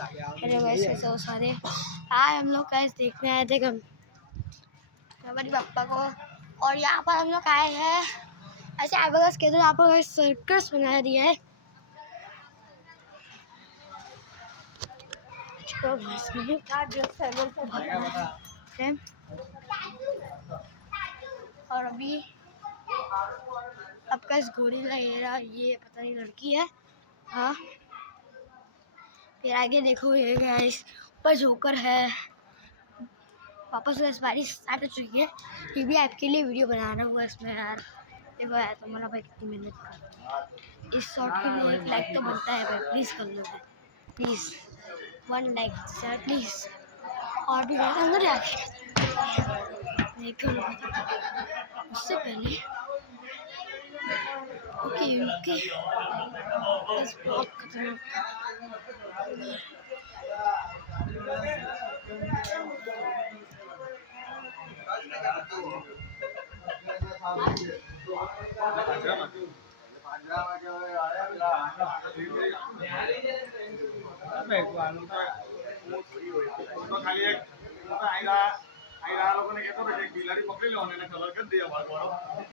Hello guys, कैसे हो सारे। आज हम लोग गाइस देखने आए थे गणपति बप्पा को, और यहाँ पर हम लोग आए हैं ऐसे आइबगस के, तो यहाँ पर सर्कस बना दिया है। और अभी आपका इस गोरिल्ला एरा, ये पता नहीं लड़की है। हाँ, फिर आगे देखो ये गाइस ऊपर जोकर है। वापस इस बारिश स्टार्ट हो चुकी है। ये भी आपके लिए वीडियो बनाना हुआ इसमें यार। देखो यार, तुम्हारा भाई कितनी मेहनत कर, इस शॉट के लिए एक लाइक तो बनता है भाई, प्लीज़ कर लो भाई, प्लीज़ 1 लाइक सर प्लीज़। और भी अंदर जाके देखो उससे पहले ओके ओके बस बहुत खतरनाक। लोगों ने कहता था कि बिलाड़ी पकड़ी लो, उन्होंने कलर कर दिया।